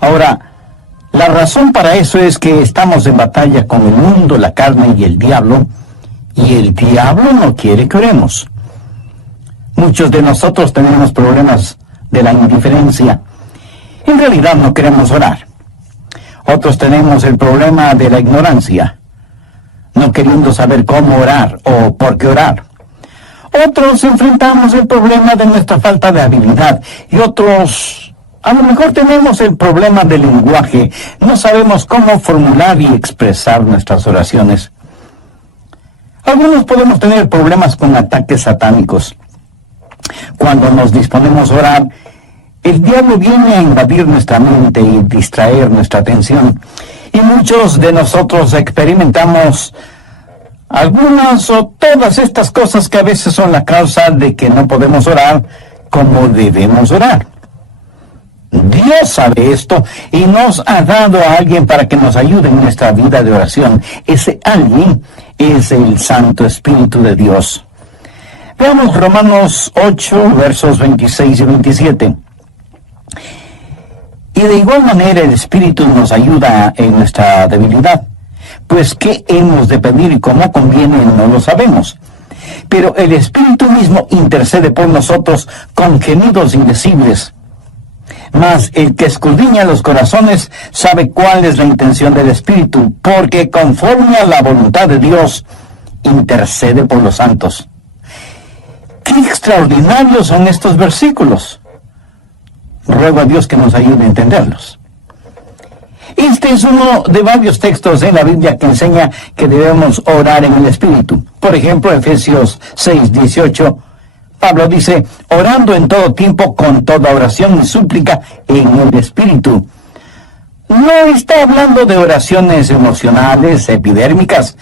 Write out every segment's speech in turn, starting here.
Ahora, la razón para eso es que estamos en batalla con el mundo, la carne y el diablo no quiere que oremos. Muchos de nosotros tenemos problemas de la indiferencia. En realidad no queremos orar. Otros tenemos el problema de la ignorancia, no queriendo saber cómo orar o por qué orar. Otros enfrentamos el problema de nuestra falta de habilidad y otros, a lo mejor tenemos el problema del lenguaje, no sabemos cómo formular y expresar nuestras oraciones. Algunos podemos tener problemas con ataques satánicos. Cuando nos disponemos a orar, el diablo viene a invadir nuestra mente y distraer nuestra atención. Y muchos de nosotros experimentamos algunas o todas estas cosas que a veces son la causa de que no podemos orar como debemos orar. Dios sabe esto y nos ha dado a alguien para que nos ayude en nuestra vida de oración. Ese alguien es el Santo Espíritu de Dios. Veamos Romanos 8, versos 26 y 27. Y de igual manera el Espíritu nos ayuda en nuestra debilidad, pues qué hemos de pedir y cómo conviene no lo sabemos. Pero el Espíritu mismo intercede por nosotros con gemidos indecibles. Mas el que escudriña los corazones sabe cuál es la intención del Espíritu, porque conforme a la voluntad de Dios, intercede por los santos. ¡Qué extraordinarios son estos versículos! Ruego a Dios que nos ayude a entenderlos. Este es uno de varios textos en la Biblia que enseña que debemos orar en el Espíritu. Por ejemplo, Efesios 6, 18, Pablo dice, orando en todo tiempo con toda oración y súplica en el Espíritu. No está hablando de oraciones emocionales, epidérmicas,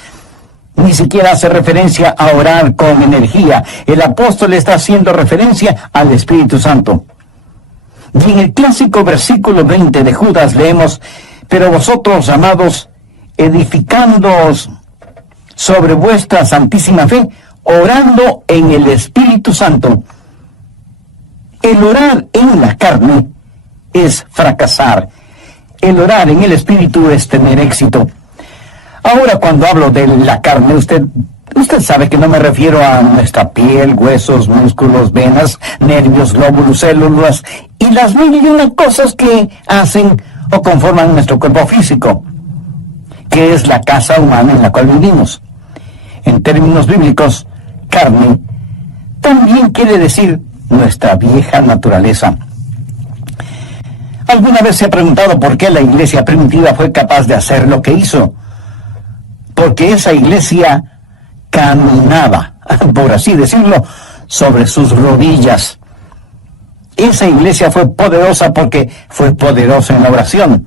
ni siquiera hace referencia a orar con energía. El apóstol está haciendo referencia al Espíritu Santo. Y en el clásico versículo 20 de Judas leemos, pero vosotros, amados, edificándoos sobre vuestra santísima fe, orando en el Espíritu Santo. El orar en la carne es fracasar. El orar en el Espíritu es tener éxito. Ahora, cuando hablo de la carne, usted sabe que no me refiero a nuestra piel, huesos, músculos, venas, nervios, glóbulos, células y las mil y una cosas que hacen o conforman nuestro cuerpo físico, que es la casa humana en la cual vivimos. En términos bíblicos, carne también quiere decir nuestra vieja naturaleza. ¿Alguna vez se ha preguntado por qué la iglesia primitiva fue capaz de hacer lo que hizo? Porque esa iglesia caminaba, por así decirlo, sobre sus rodillas. Esa iglesia fue poderosa porque fue poderosa en la oración.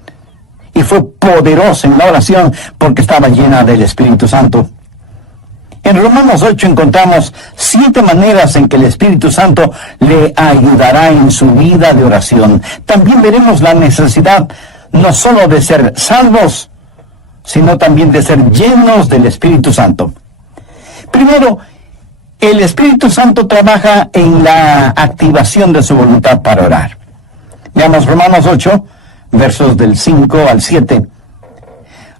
Y fue poderosa en la oración porque estaba llena del Espíritu Santo. En Romanos 8 encontramos 7 maneras en que el Espíritu Santo le ayudará en su vida de oración. También veremos la necesidad no solo de ser salvos, sino también de ser llenos del Espíritu Santo. Primero, el Espíritu Santo trabaja en la activación de su voluntad para orar. Veamos Romanos 8, versos del 5 al 7.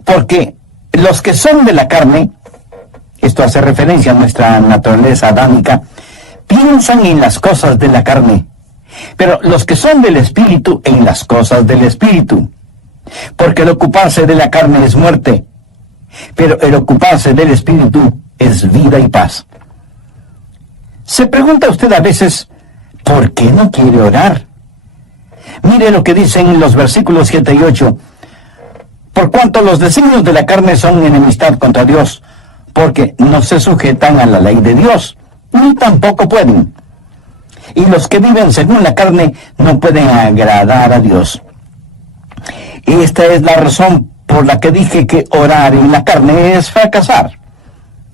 Porque los que son de la carne, esto hace referencia a nuestra naturaleza adámica, piensan en las cosas de la carne, pero los que son del Espíritu en las cosas del Espíritu. Porque el ocuparse de la carne es muerte, pero el ocuparse del Espíritu es vida y paz. Se pregunta usted a veces, ¿por qué no quiere orar? Mire lo que dicen los versículos 7 y 8. Por cuanto los designios de la carne son enemistad contra Dios, porque no se sujetan a la ley de Dios, ni tampoco pueden. Y los que viven según la carne no pueden agradar a Dios. Esta es la razón por la que dije que orar en la carne es fracasar.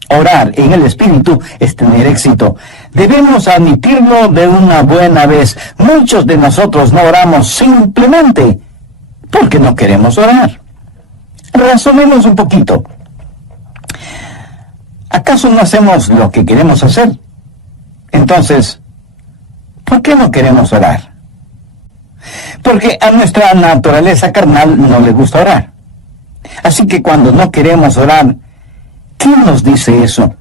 Orar en el Espíritu es tener éxito. Debemos admitirlo de una buena vez. Muchos de nosotros no oramos simplemente porque no queremos orar. Razonemos un poquito. ¿Acaso no hacemos lo que queremos hacer? Entonces, ¿por qué no queremos orar? Porque a nuestra naturaleza carnal no le gusta orar. Así que cuando no queremos orar, ¿qué nos dice eso?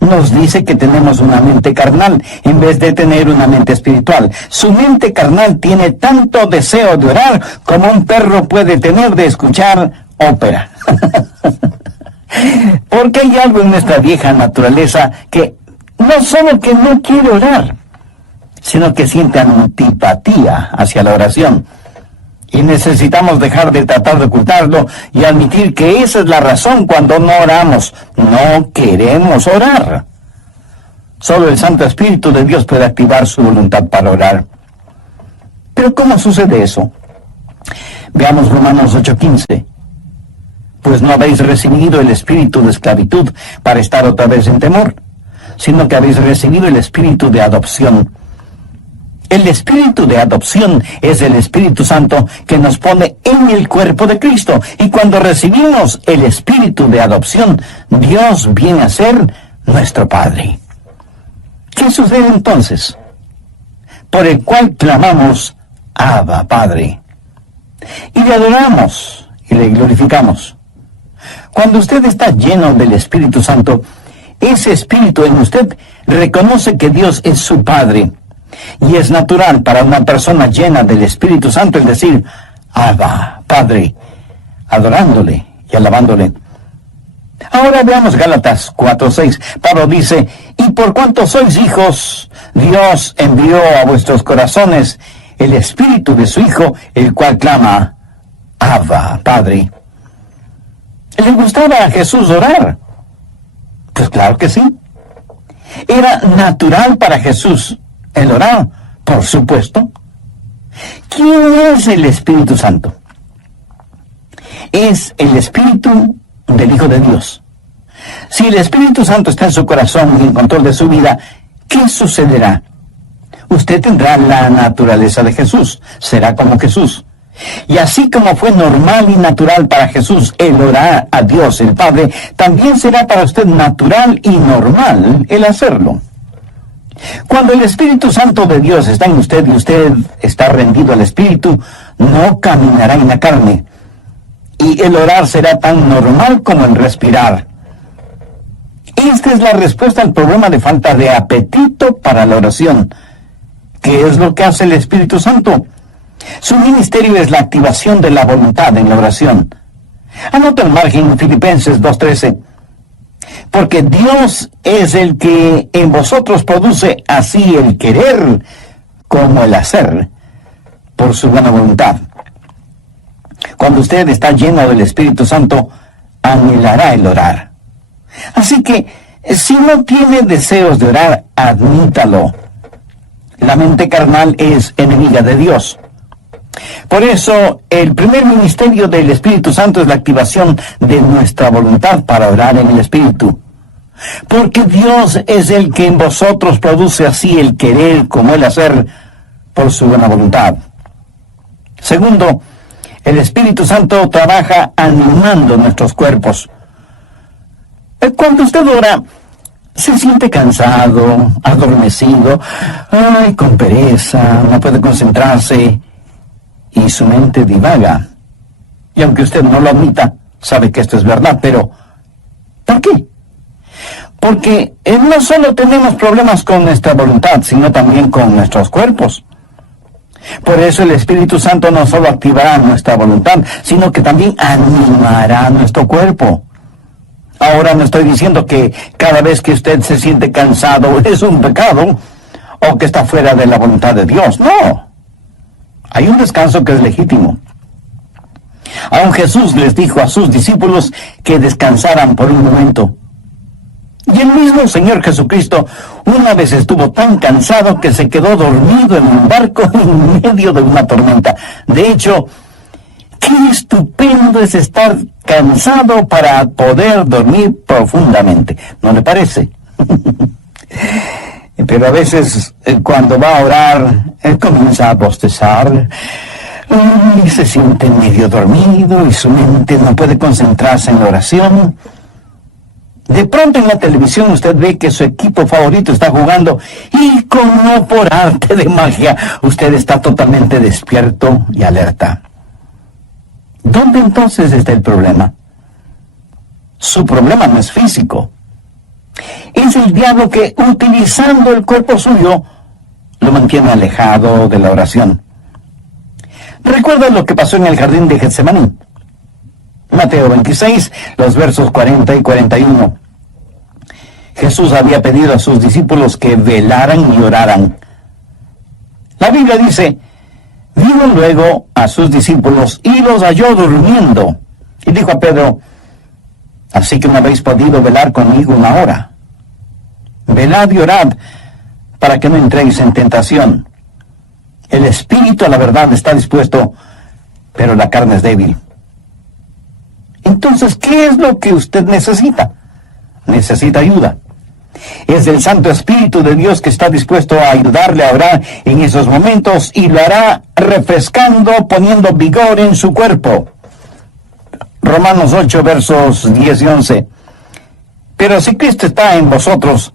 Nos dice que tenemos una mente carnal en vez de tener una mente espiritual. Su mente carnal tiene tanto deseo de orar como un perro puede tener de escuchar ópera. Porque hay algo en nuestra vieja naturaleza que no solo que no quiere orar, sino que siente antipatía hacia la oración. Y necesitamos dejar de tratar de ocultarlo y admitir que esa es la razón cuando no oramos. No queremos orar. Solo el Santo Espíritu de Dios puede activar su voluntad para orar. Pero ¿cómo sucede eso? Veamos Romanos 8:15. Pues no habéis recibido el espíritu de esclavitud para estar otra vez en temor, sino que habéis recibido el espíritu de adopción. El espíritu de adopción es el Espíritu Santo que nos pone en el cuerpo de Cristo. Y cuando recibimos el espíritu de adopción, Dios viene a ser nuestro Padre. ¿Qué sucede entonces? Por el cual clamamos, Abba, Padre. Y le adoramos y le glorificamos. Cuando usted está lleno del Espíritu Santo, ese Espíritu en usted reconoce que Dios es su Padre. Y es natural para una persona llena del Espíritu Santo el decir, Abba, Padre, adorándole y alabándole. Ahora veamos Gálatas 4:6. Pablo dice, y por cuanto sois hijos, Dios envió a vuestros corazones el Espíritu de su Hijo, el cual clama, Abba, Padre. ¿Le gustaba a Jesús orar? Pues claro que sí. Era natural para Jesús el orar, por supuesto. ¿Quién es el Espíritu Santo? Es el Espíritu del Hijo de Dios. Si el Espíritu Santo está en su corazón y en control de su vida, ¿qué sucederá? Usted tendrá la naturaleza de Jesús, será como Jesús. Y así como fue normal y natural para Jesús el orar a Dios el Padre, también será para usted natural y normal el hacerlo. Cuando el Espíritu Santo de Dios está en usted y usted está rendido al Espíritu, no caminará en la carne. Y el orar será tan normal como el respirar. Esta es la respuesta al problema de falta de apetito para la oración. ¿Qué es lo que hace el Espíritu Santo? Su ministerio es la activación de la voluntad en la oración. Anota al margen Filipenses 2:13. Porque Dios es el que en vosotros produce así el querer como el hacer por su buena voluntad. Cuando usted está lleno del Espíritu Santo, anhelará el orar. Así que, si no tiene deseos de orar, admítalo. La mente carnal es enemiga de Dios. Por eso, el primer ministerio del Espíritu Santo es la activación de nuestra voluntad para orar en el Espíritu. Porque Dios es el que en vosotros produce así el querer como el hacer por su buena voluntad. Segundo, el Espíritu Santo trabaja animando nuestros cuerpos. Cuando usted ora, se siente cansado, adormecido, con pereza, no puede concentrarse y su mente divaga. Y aunque usted no lo admita, sabe que esto es verdad, pero ¿por qué? Porque no solo tenemos problemas con nuestra voluntad, sino también con nuestros cuerpos. Por eso el Espíritu Santo no solo activará nuestra voluntad, sino que también animará nuestro cuerpo. Ahora no estoy diciendo que cada vez que usted se siente cansado es un pecado o que está fuera de la voluntad de Dios. No. Hay un descanso que es legítimo. Aún Jesús les dijo a sus discípulos que descansaran por un momento. Y el mismo Señor Jesucristo una vez estuvo tan cansado que se quedó dormido en un barco en medio de una tormenta. De hecho, qué estupendo es estar cansado para poder dormir profundamente, ¿no le parece? Pero a veces cuando va a orar, comienza a bostezar, y se siente medio dormido y su mente no puede concentrarse en la oración. De pronto en la televisión usted ve que su equipo favorito está jugando y como por arte de magia, usted está totalmente despierto y alerta. ¿Dónde entonces está el problema? Su problema no es físico. Es el diablo que, utilizando el cuerpo suyo, lo mantiene alejado de la oración. Recuerda lo que pasó en el jardín de Getsemaní. Mateo 26, los versos 40 y 41. Jesús había pedido a sus discípulos que velaran y oraran. La Biblia dice, vino luego a sus discípulos y los halló durmiendo. Y dijo a Pedro, así que no habéis podido velar conmigo una hora. Velad y orad para que no entréis en tentación. El espíritu a la verdad está dispuesto, pero la carne es débil. Entonces, ¿qué es lo que usted necesita? Necesita ayuda. Es el Santo Espíritu de Dios que está dispuesto a ayudarle a orar en esos momentos y lo hará refrescando, poniendo vigor en su cuerpo. Romanos 8, versos 10 y 11. Pero si Cristo está en vosotros,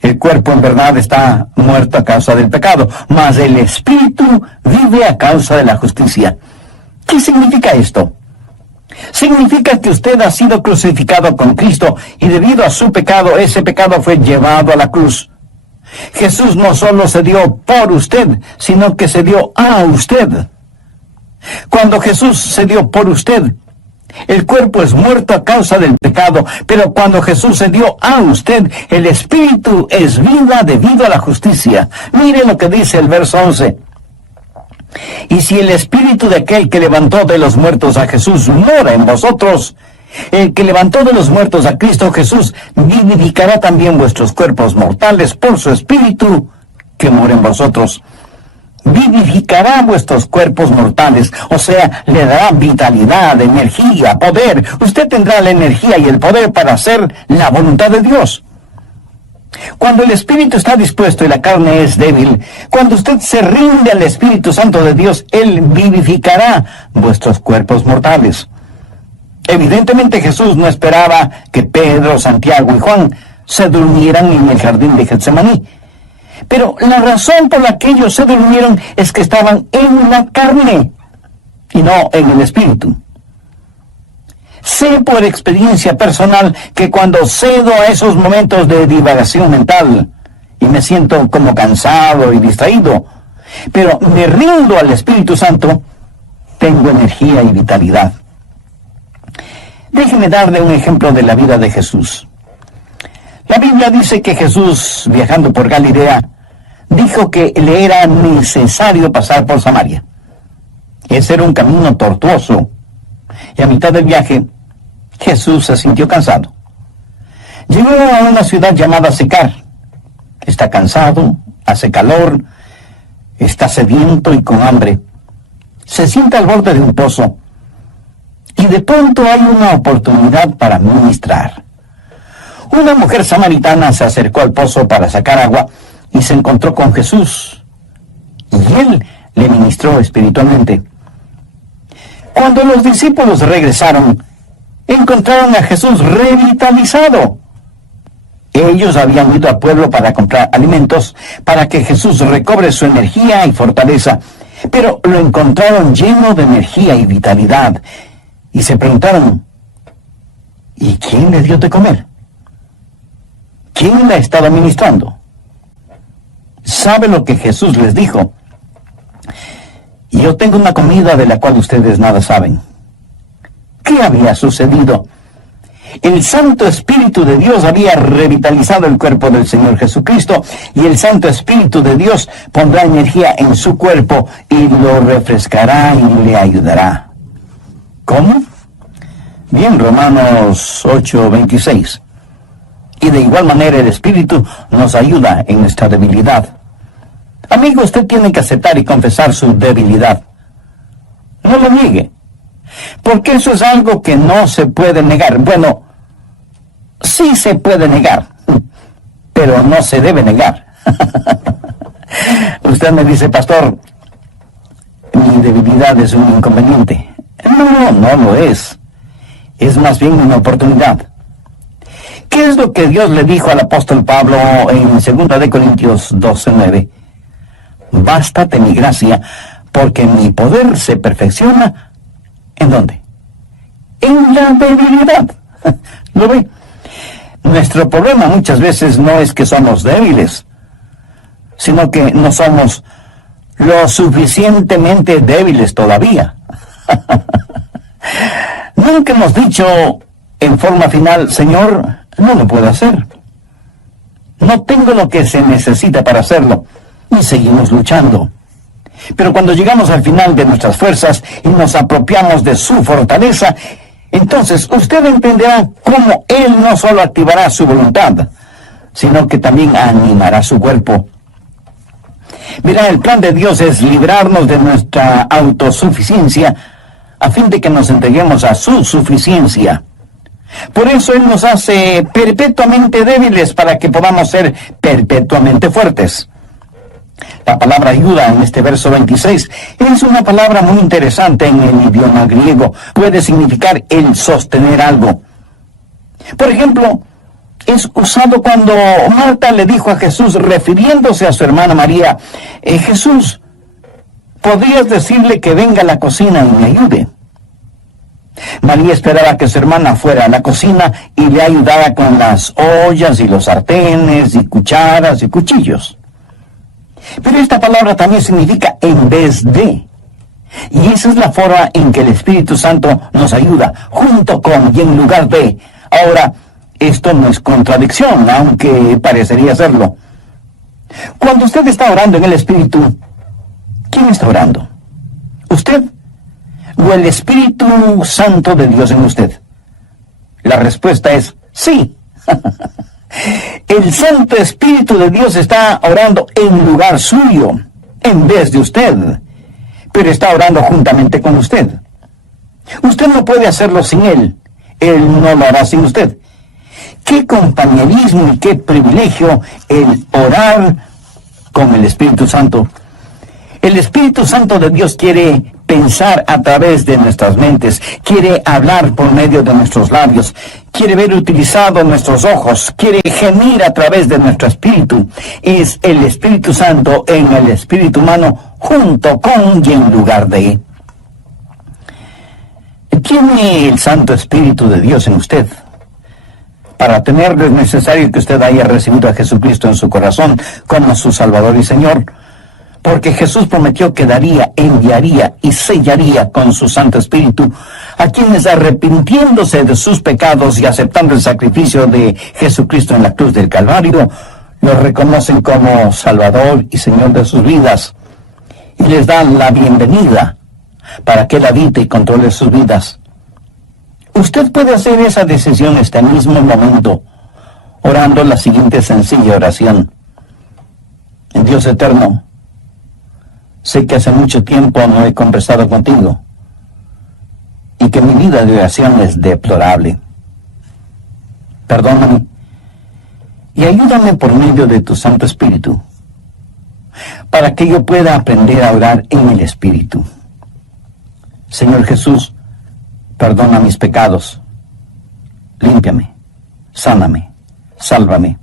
el cuerpo en verdad está muerto a causa del pecado, mas el Espíritu vive a causa de la justicia. ¿Qué significa esto? Significa que usted ha sido crucificado con Cristo y debido a su pecado, ese pecado fue llevado a la cruz. Jesús no solo se dio por usted, sino que se dio a usted. Cuando Jesús se dio por usted, el cuerpo es muerto a causa del pecado, pero cuando Jesús se dio a usted, el Espíritu es vida debido a la justicia. Mire lo que dice el verso 11. Y si el Espíritu de aquel que levantó de los muertos a Jesús mora en vosotros, el que levantó de los muertos a Cristo Jesús vivificará también vuestros cuerpos mortales por su Espíritu que mora en vosotros. Vivificará vuestros cuerpos mortales, o sea, le dará vitalidad, energía, poder. Usted tendrá la energía y el poder para hacer la voluntad de Dios. Cuando el Espíritu está dispuesto y la carne es débil, cuando usted se rinde al Espíritu Santo de Dios, Él vivificará vuestros cuerpos mortales. Evidentemente Jesús no esperaba que Pedro, Santiago y Juan se durmieran en el jardín de Getsemaní. Pero la razón por la que ellos se durmieron es que estaban en la carne y no en el Espíritu. Sé por experiencia personal que cuando cedo a esos momentos de divagación mental y me siento como cansado y distraído, pero me rindo al Espíritu Santo, tengo energía y vitalidad. Déjeme darle un ejemplo de la vida de Jesús. La Biblia dice que Jesús, viajando por Galilea, dijo que le era necesario pasar por Samaria. Ese era un camino tortuoso. Y a mitad del viaje, Jesús se sintió cansado. Llegó a una ciudad llamada Sicar. Está cansado, hace calor, está sediento y con hambre. Se sienta al borde de un pozo. Y de pronto hay una oportunidad para ministrar. Una mujer samaritana se acercó al pozo para sacar agua y se encontró con Jesús. Y él le ministró espiritualmente. Cuando los discípulos regresaron, encontraron a Jesús revitalizado. Ellos habían ido al pueblo para comprar alimentos para que Jesús recobre su energía y fortaleza, pero lo encontraron lleno de energía y vitalidad. Y se preguntaron, ¿y quién le dio de comer? ¿Quién le estaba ministrando? ¿Sabe lo que Jesús les dijo? Yo tengo una comida de la cual ustedes nada saben. ¿Qué había sucedido? El Santo Espíritu de Dios había revitalizado el cuerpo del Señor Jesucristo y el Santo Espíritu de Dios pondrá energía en su cuerpo y lo refrescará y le ayudará. ¿Cómo? Bien, Romanos 8:26. Y de igual manera el Espíritu nos ayuda en nuestra debilidad. Amigo, usted tiene que aceptar y confesar su debilidad. No lo niegue, porque eso es algo que no se puede negar. Bueno, sí se puede negar, pero no se debe negar. Usted me dice, pastor, mi debilidad es un inconveniente. No lo es. Es más bien una oportunidad. ¿Qué es lo que Dios le dijo al apóstol Pablo en 2 Corintios 12:9? Bástate mi gracia, porque mi poder se perfecciona. ¿En dónde? En la debilidad. ¿Lo ve? Nuestro problema muchas veces no es que somos débiles, sino que no somos lo suficientemente débiles todavía. Nunca hemos dicho en forma final, Señor, no lo puedo hacer. No tengo lo que se necesita para hacerlo. Y seguimos luchando. Pero cuando llegamos al final de nuestras fuerzas y nos apropiamos de su fortaleza, entonces usted entenderá cómo Él no solo activará su voluntad, sino que también animará su cuerpo. Mira, el plan de Dios es librarnos de nuestra autosuficiencia a fin de que nos entreguemos a su suficiencia. Por eso Él nos hace perpetuamente débiles para que podamos ser perpetuamente fuertes. La palabra ayuda en este verso 26 es una palabra muy interesante en el idioma griego. Puede significar el sostener algo. Por ejemplo, es usado cuando Marta le dijo a Jesús, refiriéndose a su hermana María, Jesús, ¿podrías decirle que venga a la cocina y me ayude? María esperaba que su hermana fuera a la cocina y le ayudara con las ollas y los sartenes y cucharas y cuchillos. Pero esta palabra también significa en vez de. Y esa es la forma en que el Espíritu Santo nos ayuda, junto con y en lugar de. Ahora, esto no es contradicción, aunque parecería serlo. Cuando usted está orando en el Espíritu, ¿quién está orando? ¿Usted o el Espíritu Santo de Dios en usted? La respuesta es sí. El Santo Espíritu de Dios está orando en lugar suyo, en vez de usted, pero está orando juntamente con usted. Usted no puede hacerlo sin Él no lo hará sin usted. Qué compañerismo y qué privilegio el orar con el Espíritu Santo. El Espíritu Santo de Dios quiere pensar a través de nuestras mentes, quiere hablar por medio de nuestros labios, quiere ver utilizados nuestros ojos, quiere gemir a través de nuestro espíritu. Es el Espíritu Santo en el espíritu humano, junto con y en lugar de. ¿Tiene el Santo Espíritu de Dios en usted? Para tenerlo es necesario que usted haya recibido a Jesucristo en su corazón como su Salvador y Señor. Porque Jesús prometió que daría, enviaría y sellaría con su Santo Espíritu a quienes, arrepintiéndose de sus pecados y aceptando el sacrificio de Jesucristo en la cruz del Calvario, lo reconocen como Salvador y Señor de sus vidas y les dan la bienvenida para que Él habite y controle sus vidas. Usted puede hacer esa decisión este mismo momento, orando la siguiente sencilla oración. Dios eterno, sé que hace mucho tiempo no he conversado contigo y que mi vida de oración es deplorable. Perdóname y ayúdame por medio de tu Santo Espíritu para que yo pueda aprender a orar en el Espíritu. Señor Jesús, perdona mis pecados, límpiame, sáname, sálvame.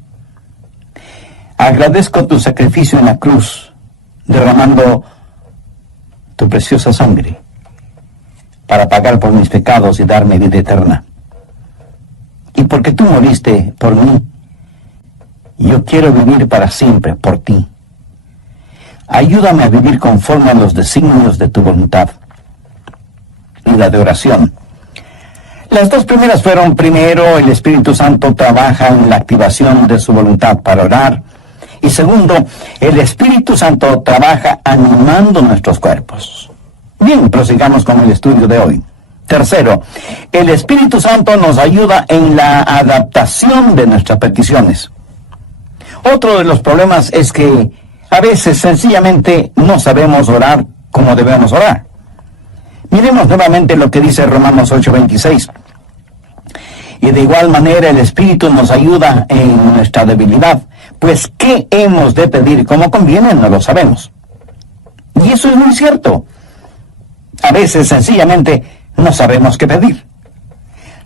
Agradezco tu sacrificio en la cruz, derramando tu preciosa sangre para pagar por mis pecados y darme vida eterna. Y porque tú moriste por mí, yo quiero vivir para siempre por ti. Ayúdame a vivir conforme a los designios de tu voluntad. Vida de oración. Las dos primeras fueron: primero, el Espíritu Santo trabaja en la activación de su voluntad para orar. Y segundo, el Espíritu Santo trabaja animando nuestros cuerpos. Bien, prosigamos con el estudio de hoy. Tercero, el Espíritu Santo nos ayuda en la adaptación de nuestras peticiones. Otro de los problemas es que a veces sencillamente no sabemos orar como debemos orar. Miremos nuevamente lo que dice Romanos 8:26. Y de igual manera el Espíritu nos ayuda en nuestra debilidad, pues ¿qué hemos de pedir como conviene? No lo sabemos. Y eso es muy cierto. A veces sencillamente no sabemos qué pedir.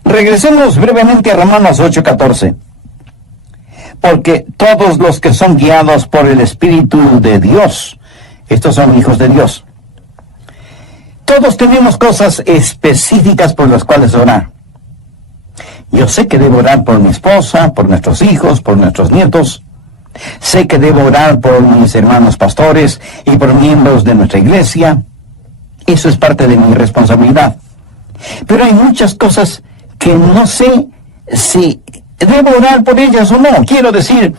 Regresemos brevemente a Romanos 8:14. porque todos los que son guiados por el Espíritu de Dios, estos son hijos de Dios. Todos tenemos cosas específicas por las cuales orar. Yo sé que debo orar por mi esposa, por nuestros hijos, por nuestros nietos. Sé que debo orar por mis hermanos pastores y por miembros de nuestra iglesia. Eso es parte de mi responsabilidad. Pero hay muchas cosas que no sé si debo orar por ellas o no. Quiero decir,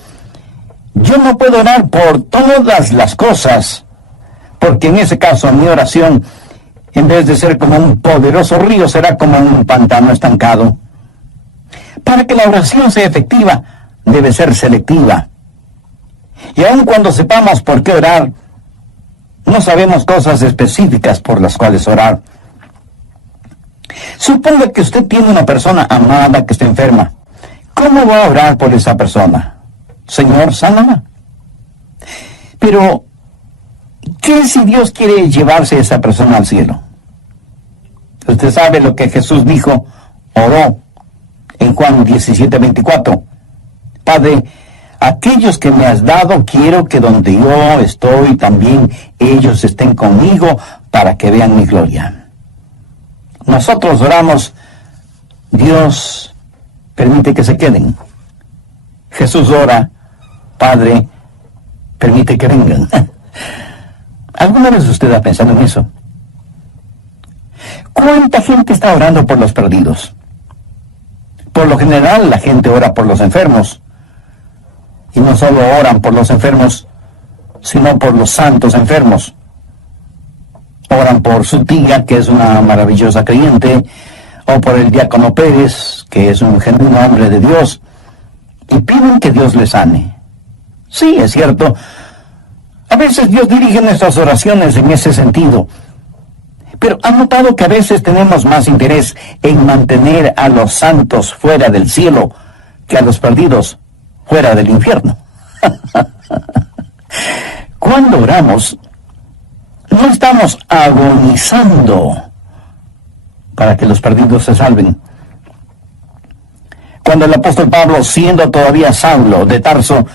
yo no puedo orar por todas las cosas, porque en ese caso mi oración, en vez de ser como un poderoso río, será como un pantano estancado. Para que la oración sea efectiva, debe ser selectiva. Y aun cuando sepamos por qué orar, no sabemos cosas específicas por las cuales orar. Suponga que usted tiene una persona amada que está enferma. ¿Cómo va a orar por esa persona? Señor, sánala. Pero, ¿qué si Dios quiere llevarse a esa persona al cielo? Usted sabe lo que Jesús dijo, oró en Juan 17:24. Padre, aquellos que me has dado, quiero que donde yo estoy también ellos estén conmigo para que vean mi gloria. Nosotros oramos, Dios permite que se queden. Jesús ora, Padre, permite que vengan. ¿Alguna vez usted ha pensado en eso? ¿Cuánta gente está orando por los perdidos? Por lo general, la gente ora por los enfermos. Y no solo oran por los enfermos, sino por los santos enfermos. Oran por su tía, que es una maravillosa creyente, o por el diácono Pérez, que es un genuino hombre de Dios, y piden que Dios les sane. Sí, es cierto. A veces Dios dirige nuestras oraciones en ese sentido. Pero ¿han notado que a veces tenemos más interés en mantener a los santos fuera del cielo que a los perdidos fuera del infierno? Cuando oramos, no estamos agonizando para que los perdidos se salven. Cuando el apóstol Pablo, siendo todavía Saulo de Tarso,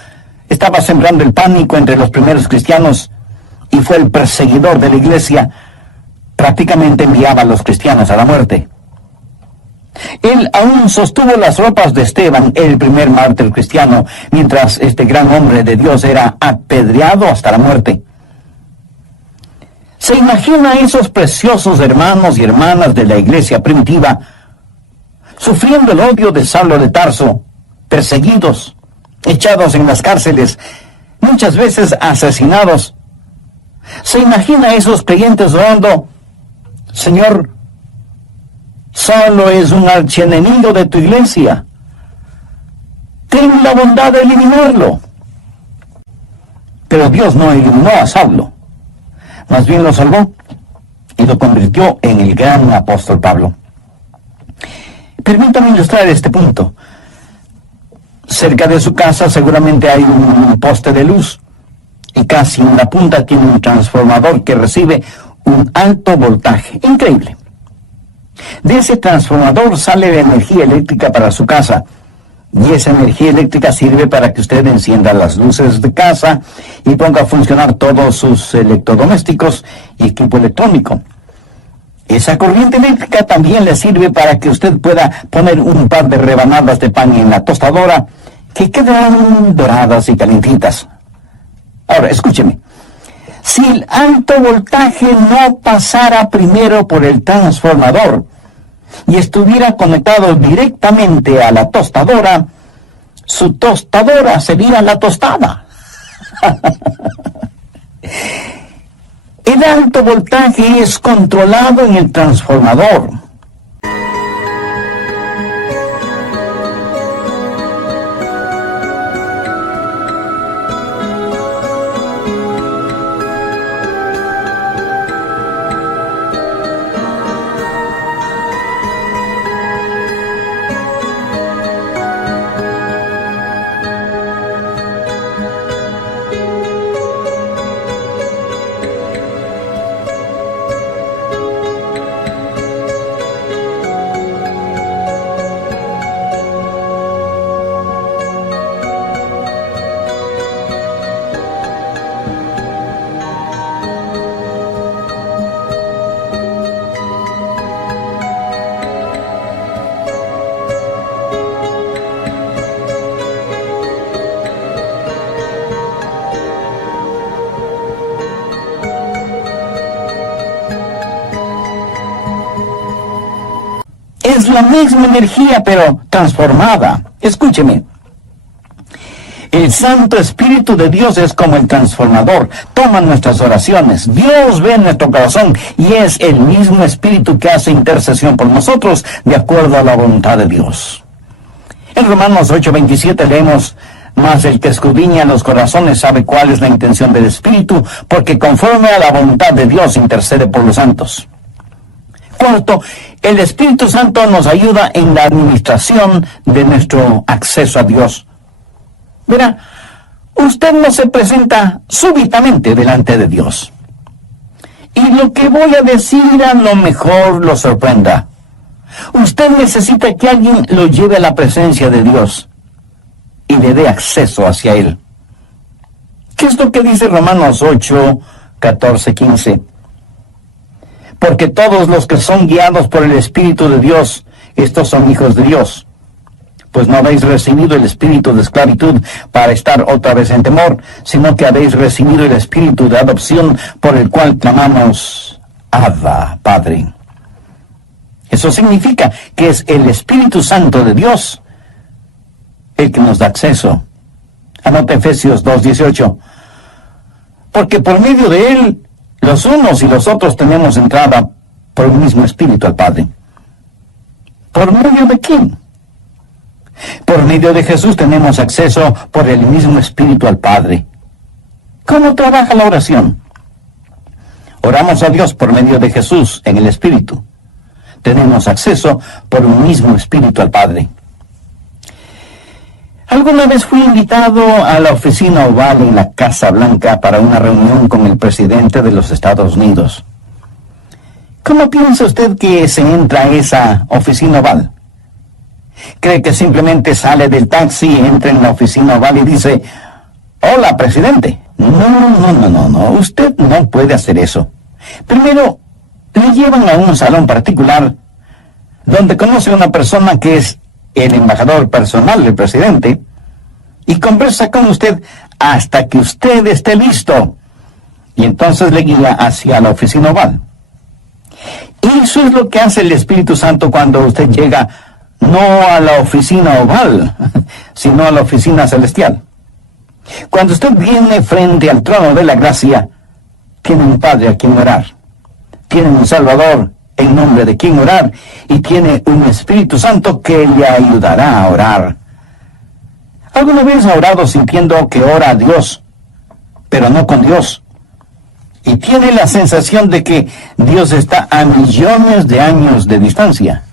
estaba sembrando el pánico entre los primeros cristianos y fue el perseguidor de la iglesia, prácticamente enviaba a los cristianos a la muerte. Él aún sostuvo las ropas de Esteban, el primer mártir cristiano, mientras este gran hombre de Dios era apedreado hasta la muerte. ¿Se imagina a esos preciosos hermanos y hermanas de la iglesia primitiva sufriendo el odio de Saulo de Tarso, perseguidos, echados en las cárceles, muchas veces asesinados? ¿Se imagina a esos creyentes orando, Señor, Saulo es un archienemigo de tu iglesia, ten la bondad de eliminarlo? Pero Dios no eliminó a Saulo, más bien lo salvó y lo convirtió en el gran apóstol Pablo. Permítame ilustrar este punto. Cerca de su casa seguramente hay un poste de luz y casi en la punta tiene un transformador que recibe un alto voltaje. Increíble. De ese transformador sale la energía eléctrica para su casa, y esa energía eléctrica sirve para que usted encienda las luces de casa y ponga a funcionar todos sus electrodomésticos y equipo electrónico. Esa corriente eléctrica también le sirve para que usted pueda poner un par de rebanadas de pan en la tostadora que quedan doradas y calientitas. Ahora, escúcheme. Si el alto voltaje no pasara primero por el transformador y estuviera conectado directamente a la tostadora, su tostadora sería la tostada. El alto voltaje es controlado en el transformador. Es la misma energía, pero transformada. Escúcheme. El Santo Espíritu de Dios es como el transformador. Toma nuestras oraciones. Dios ve nuestro corazón y es el mismo Espíritu que hace intercesión por nosotros de acuerdo a la voluntad de Dios. En Romanos 8:27 leemos: mas el que escudriña los corazones sabe cuál es la intención del Espíritu, porque conforme a la voluntad de Dios intercede por los santos. Cuarto, el Espíritu Santo nos ayuda en la administración de nuestro acceso a Dios. Verá, usted no se presenta súbitamente delante de Dios. Y lo que voy a decir a lo mejor lo sorprenda. Usted necesita que alguien lo lleve a la presencia de Dios y le dé acceso hacia Él. ¿Qué es lo que dice Romanos 8, 14, 15? Porque todos los que son guiados por el Espíritu de Dios, estos son hijos de Dios. Pues no habéis recibido el espíritu de esclavitud para estar otra vez en temor, sino que habéis recibido el espíritu de adopción por el cual clamamos: Abba, Padre. Eso significa que es el Espíritu Santo de Dios el que nos da acceso. Anota Efesios 2:18. Porque por medio de Él, los unos y los otros tenemos entrada por el mismo Espíritu al Padre. ¿Por medio de quién? Por medio de Jesús tenemos acceso por el mismo Espíritu al Padre. ¿Cómo trabaja la oración? Oramos a Dios por medio de Jesús en el Espíritu. Tenemos acceso por un mismo Espíritu al Padre. Alguna vez fui invitado a la oficina oval en la Casa Blanca para una reunión con el presidente de los Estados Unidos. ¿Cómo piensa usted que se entra a esa oficina oval? ¿Cree que simplemente sale del taxi, entra en la oficina oval y dice: hola, presidente? No, usted no puede hacer eso. Primero, le llevan a un salón particular donde conoce a una persona que es el embajador personal del presidente y conversa con usted hasta que usted esté listo. Y entonces le guía hacia la oficina oval. Eso es lo que hace el Espíritu Santo cuando usted llega no a la oficina oval, sino a la oficina celestial. Cuando usted viene frente al trono de la gracia, tiene un Padre a quien orar, tiene un Salvador en nombre de quien orar, y tiene un Espíritu Santo que le ayudará a orar. ¿Alguna vez ha orado sintiendo que ora a Dios, pero no con Dios? Y tiene la sensación de que Dios está a millones de años de distancia.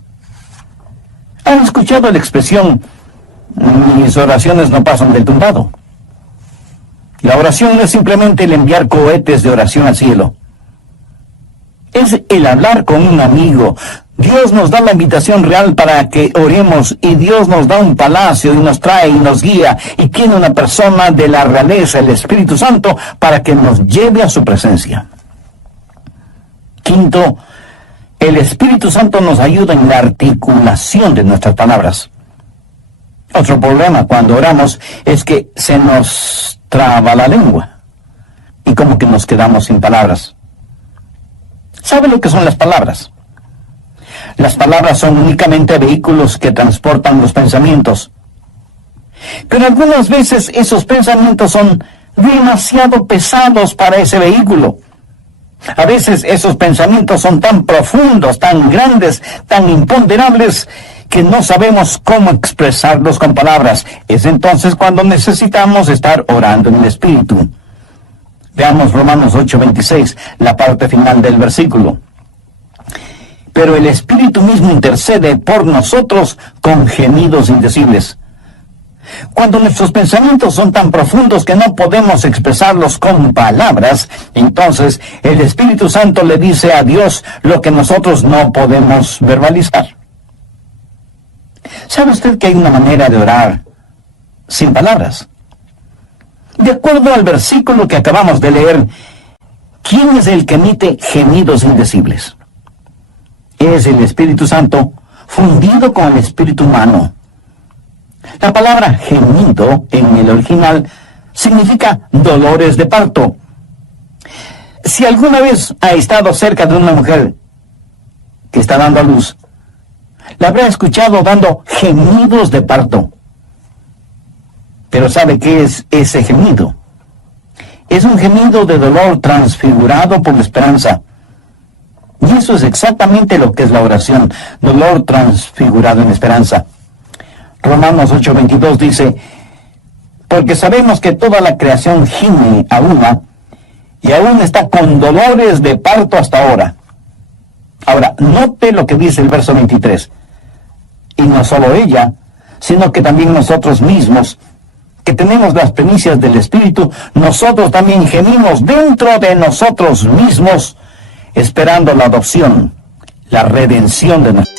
¿Han escuchado la expresión: mis oraciones no pasan del tumbado? La oración no es simplemente el enviar cohetes de oración al cielo. Es el hablar con un amigo. Dios nos da la invitación real para que oremos, y Dios nos da un palacio y nos trae y nos guía, y tiene una persona de la realeza, el Espíritu Santo, para que nos lleve a su presencia. Quinto, el Espíritu Santo nos ayuda en la articulación de nuestras palabras. Otro problema cuando oramos es que se nos traba la lengua y como que nos quedamos sin palabras. ¿Sabe lo que son las palabras? Las palabras son únicamente vehículos que transportan los pensamientos. Pero algunas veces esos pensamientos son demasiado pesados para ese vehículo. A veces esos pensamientos son tan profundos, tan grandes, tan imponderables, que no sabemos cómo expresarlos con palabras. Es entonces cuando necesitamos estar orando en el Espíritu. Veamos Romanos 8:26, la parte final del versículo. Pero el Espíritu mismo intercede por nosotros con gemidos indecibles. Cuando nuestros pensamientos son tan profundos que no podemos expresarlos con palabras, entonces el Espíritu Santo le dice a Dios lo que nosotros no podemos verbalizar. ¿Sabe usted que hay una manera de orar sin palabras? De acuerdo al versículo que acabamos de leer, ¿quién es el que emite gemidos indecibles? Es el Espíritu Santo fundido con el espíritu humano. La palabra gemido en el original significa dolores de parto. Si alguna vez ha estado cerca de una mujer que está dando a luz, la habrá escuchado dando gemidos de parto. Pero ¿sabe qué es ese gemido? Es un gemido de dolor transfigurado por la esperanza. Y eso es exactamente lo que es la oración, dolor transfigurado en esperanza. Romanos 8:22 dice, porque sabemos que toda la creación gime a una, y aún está con dolores de parto hasta ahora. Ahora, note lo que dice el verso 23. Y no solo ella, sino que también nosotros mismos, que tenemos las primicias del Espíritu, nosotros también gemimos dentro de nosotros mismos, esperando la adopción, la redención de nuestro.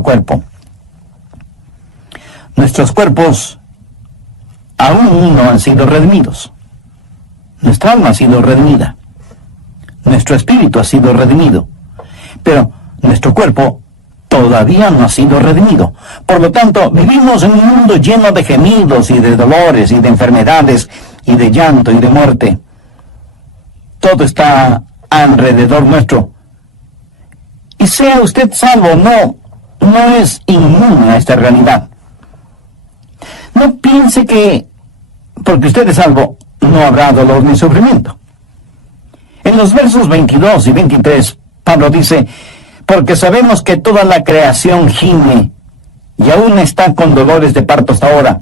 Cuerpo. Nuestros cuerpos aún no han sido redimidos. Nuestra alma ha sido redimida. Nuestro espíritu ha sido redimido. Pero nuestro cuerpo todavía no ha sido redimido. Por lo tanto, vivimos en un mundo lleno de gemidos y de dolores y de enfermedades y de llanto y de muerte. Todo está alrededor nuestro. Y sea usted salvo o no es inmune a esta realidad. No piense que porque usted es salvo no habrá dolor ni sufrimiento. En los versos 22 y 23, Pablo dice, porque sabemos que toda la creación gime y aún está con dolores de parto hasta ahora.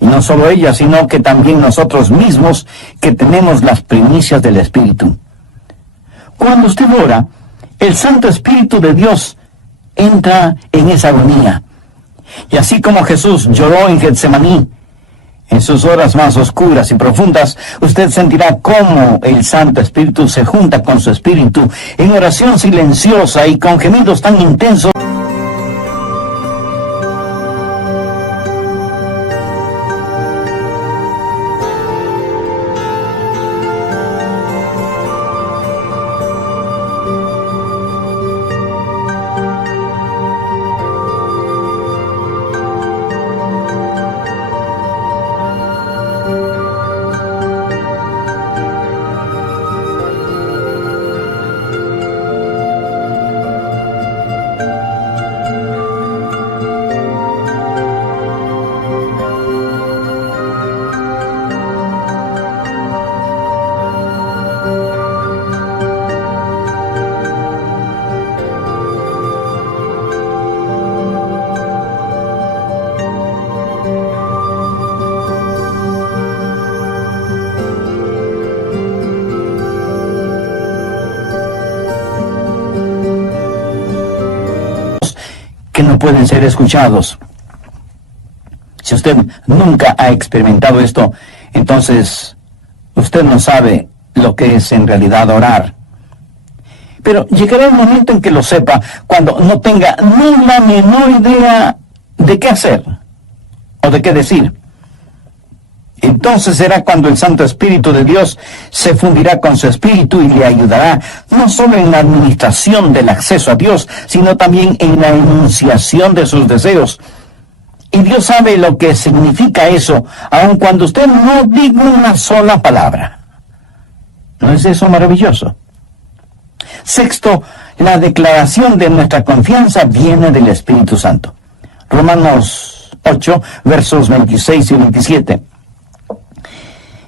Y no solo ella, sino que también nosotros mismos, que tenemos las primicias del Espíritu. Cuando usted ora, el Santo Espíritu de Dios entra en esa agonía. Y así como Jesús lloró en Getsemaní, en sus horas más oscuras y profundas, usted sentirá cómo el Santo Espíritu se junta con su espíritu en oración silenciosa y con gemidos tan intensos. Que no pueden ser escuchados. Si usted nunca ha experimentado esto, entonces usted no sabe lo que es en realidad orar. Pero llegará el momento en que lo sepa, cuando no tenga ni la menor idea de qué hacer o de qué decir. Entonces será cuando el Santo Espíritu de Dios se fundirá con su espíritu y le ayudará no solo en la administración del acceso a Dios, sino también en la enunciación de sus deseos. Y Dios sabe lo que significa eso, aun cuando usted no diga una sola palabra. ¿No es eso maravilloso? Sexto, la declaración de nuestra confianza viene del Espíritu Santo. Romanos 8, versos 26 y 27.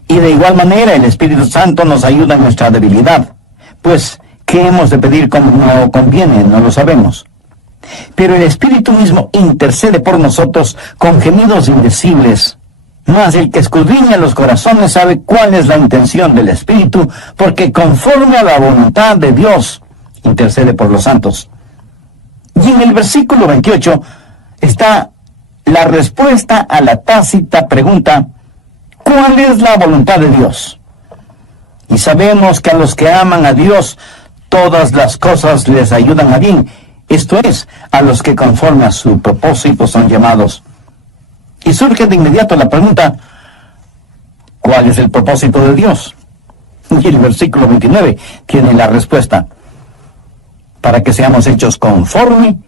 Y de igual manera el Espíritu Santo nos ayuda en nuestra debilidad. Pues, ¿qué hemos de pedir como no conviene? No lo sabemos. Pero el Espíritu mismo intercede por nosotros con gemidos indecibles. Mas el que escudriña los corazones sabe cuál es la intención del Espíritu, porque conforme a la voluntad de Dios, intercede por los santos. Y en el versículo 28 está la respuesta a la tácita pregunta: ¿cuál es la voluntad de Dios? Y sabemos que a los que aman a Dios, todas las cosas les ayudan a bien. Esto es, a los que conforme a su propósito son llamados. Y surge de inmediato la pregunta: ¿cuál es el propósito de Dios? Y el versículo 29 tiene la respuesta: para que seamos hechos conforme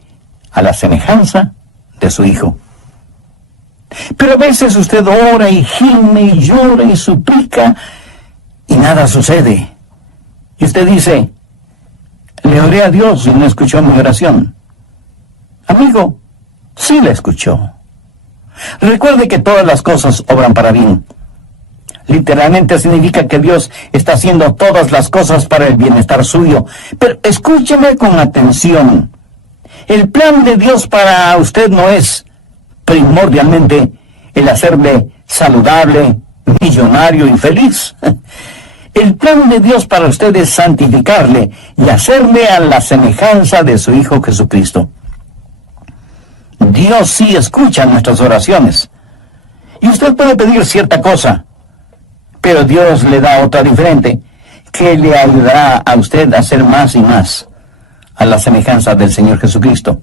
a la semejanza de su Hijo. Pero a veces usted ora y gime y llora y suplica y nada sucede. Y usted dice: le oré a Dios y no escuchó mi oración. Amigo, sí la escuchó. Recuerde que todas las cosas obran para bien. Literalmente significa que Dios está haciendo todas las cosas para el bienestar suyo. Pero escúcheme con atención. El plan de Dios para usted no es primordialmente el hacerle saludable, millonario y feliz. El plan de Dios para usted es santificarle y hacerle a la semejanza de su Hijo Jesucristo. Dios sí escucha nuestras oraciones. Y usted puede pedir cierta cosa, pero Dios le da otra diferente, que le ayudará a usted a hacer más y más a la semejanza del Señor Jesucristo.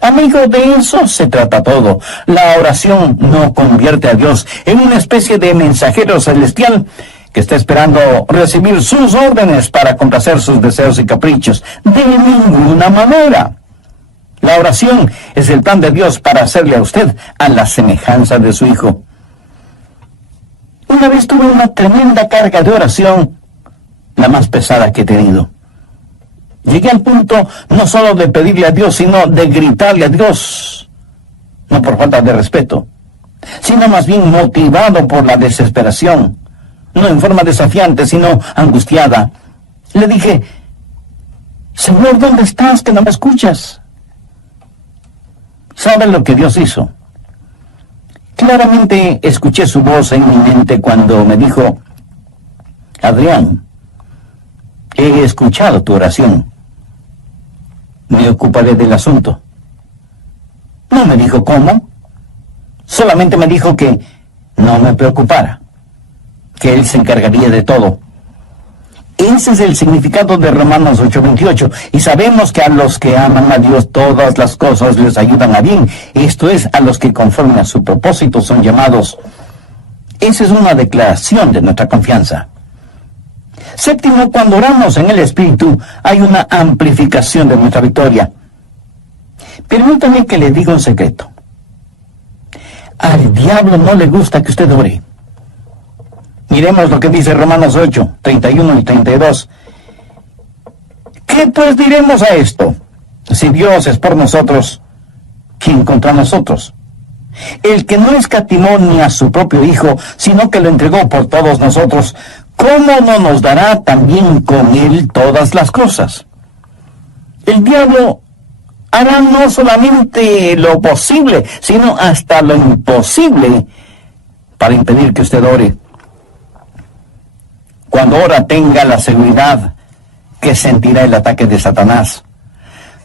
Amigo, de eso se trata todo. La oración no convierte a Dios en una especie de mensajero celestial que está esperando recibir sus órdenes para complacer sus deseos y caprichos. De ninguna manera. La oración es el plan de Dios para hacerle a usted a la semejanza de su Hijo. Una vez tuve una tremenda carga de oración, la más pesada que he tenido. Llegué al punto no solo de pedirle a Dios, sino de gritarle a Dios. No por falta de respeto, sino más bien motivado por la desesperación. No en forma desafiante, sino angustiada. Le dije: Señor, ¿dónde estás que no me escuchas? ¿Saben lo que Dios hizo? Claramente escuché su voz en mi mente cuando me dijo: Adrián, he escuchado tu oración. Me ocuparé del asunto. No me dijo cómo. Solamente me dijo que no me preocupara, que Él se encargaría de todo. Ese es el significado de Romanos 8:28. Y sabemos que a los que aman a Dios todas las cosas les ayudan a bien. Esto es, a los que conforme a su propósito son llamados. Esa es una declaración de nuestra confianza. Séptimo, cuando oramos en el Espíritu, hay una amplificación de nuestra victoria. Permítame que le diga un secreto. Al diablo no le gusta que usted ore. Miremos lo que dice Romanos 8, 31 y 32. ¿Qué pues diremos a esto? Si Dios es por nosotros, ¿quién contra nosotros? El que no escatimó ni a su propio Hijo, sino que lo entregó por todos nosotros, ¿cómo no nos dará también con Él todas las cosas? El diablo hará no solamente lo posible, sino hasta lo imposible para impedir que usted ore. Cuando ora, tenga la seguridad que sentirá el ataque de Satanás.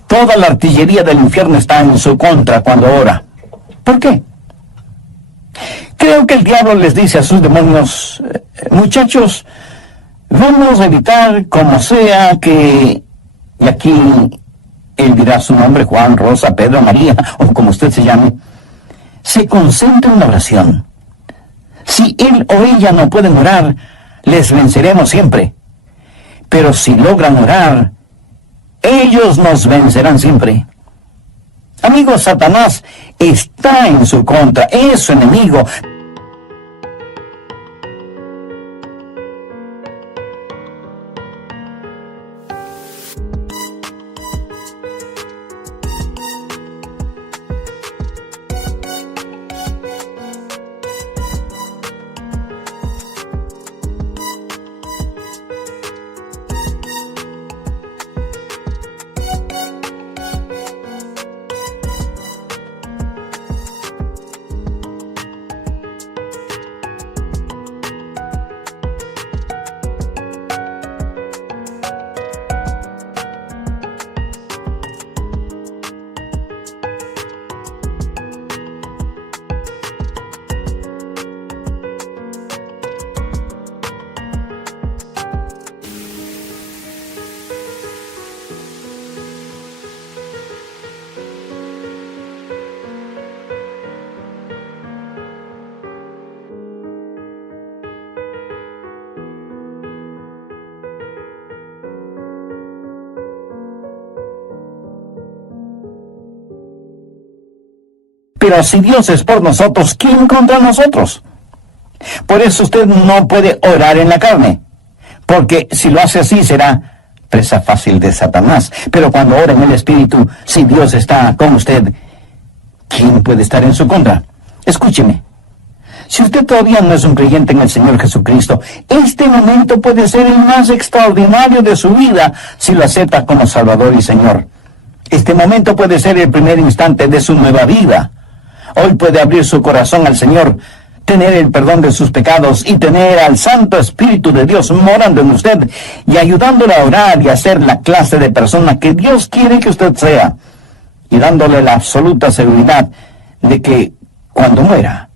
Toda la artillería del infierno está en su contra cuando ora. ¿Por qué? Creo que el diablo les dice a sus demonios: muchachos, vamos a evitar como sea que, y aquí él dirá su nombre, Juan, Rosa, Pedro, María, o como usted se llame, se concentre en la oración. Si él o ella no pueden orar, les venceremos siempre. Pero si logran orar, ellos nos vencerán siempre. Amigos, Satanás está en su contra, es su enemigo. Pero si Dios es por nosotros, ¿quién contra nosotros? Por eso usted no puede orar en la carne, porque si lo hace así será presa fácil de Satanás. Pero cuando ora en el Espíritu, si Dios está con usted, ¿quién puede estar en su contra? Escúcheme. Si usted todavía no es un creyente en el Señor Jesucristo, este momento puede ser el más extraordinario de su vida si lo acepta como Salvador y Señor. Este momento puede ser el primer instante de su nueva vida. Hoy puede abrir su corazón al Señor, tener el perdón de sus pecados y tener al Santo Espíritu de Dios morando en usted y ayudándole a orar y a ser la clase de persona que Dios quiere que usted sea, y dándole la absoluta seguridad de que cuando muera,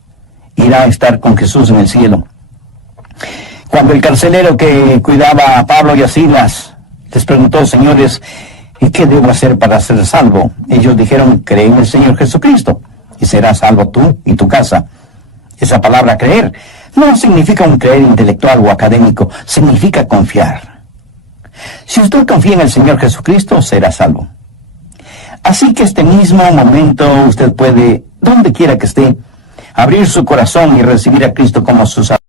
irá a estar con Jesús en el cielo. Cuando el carcelero que cuidaba a Pablo y a Silas les preguntó: señores, ¿y qué debo hacer para ser salvo? Ellos dijeron: cree en el Señor Jesucristo y serás salvo tú y tu casa. Esa palabra creer no significa un creer intelectual o académico, significa confiar. Si usted confía en el Señor Jesucristo, será salvo. Así que este mismo momento usted puede, donde quiera que esté, abrir su corazón y recibir a Cristo como su Salvador.